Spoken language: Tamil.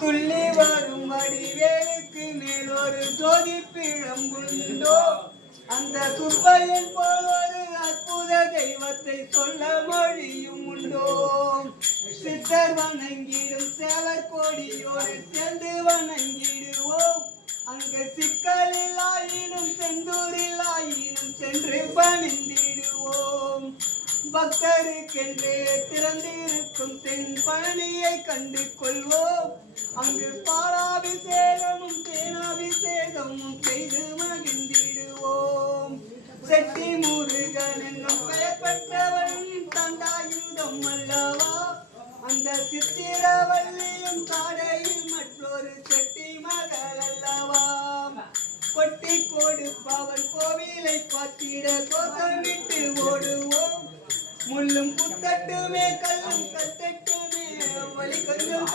துள்ளி வரும் வடிவேலுக்கு மேல் ஒரு ஜோதி பிழம்புண்டோ அந்த துப்பையின் போல் ஒரு அற்புத தெய்வத்தை சொல்ல மொழியும் உண்டோ சித்தர் வணங்கிடும் சேவர் கோடியோடு சேர்ந்து வணங்கிடுவோம் அங்கு சிக்கலில் ஆயினும் செந்தூரில் ஆயினும் சென்று பணிந்திடுவோம் பக்தருக்கென்று திறந்திருக்கும் தென் பழனியை கண்டு கொள்வோம் அங்கு பாலாபிஷேகமும் தேனாபிஷேகமும் செய்து மகிழ்ந்திடுவோம் செட்டி முருகன் என்னும் பெயர் பெற்றவன் தண்டாயுதம் அல்லவா அந்த சித்திரவல்லியும் காடையில் மற்றொரு செட்டி மகள் அல்லவா கொட்டி கொடுப்பவன் கோவிலை பார்த்திட கோதமிட்டு ஓடுவோம் முள்ளும் குத்தட்டுமே கல்லும் கத்தட்டுமே வழி கொஞ்சம்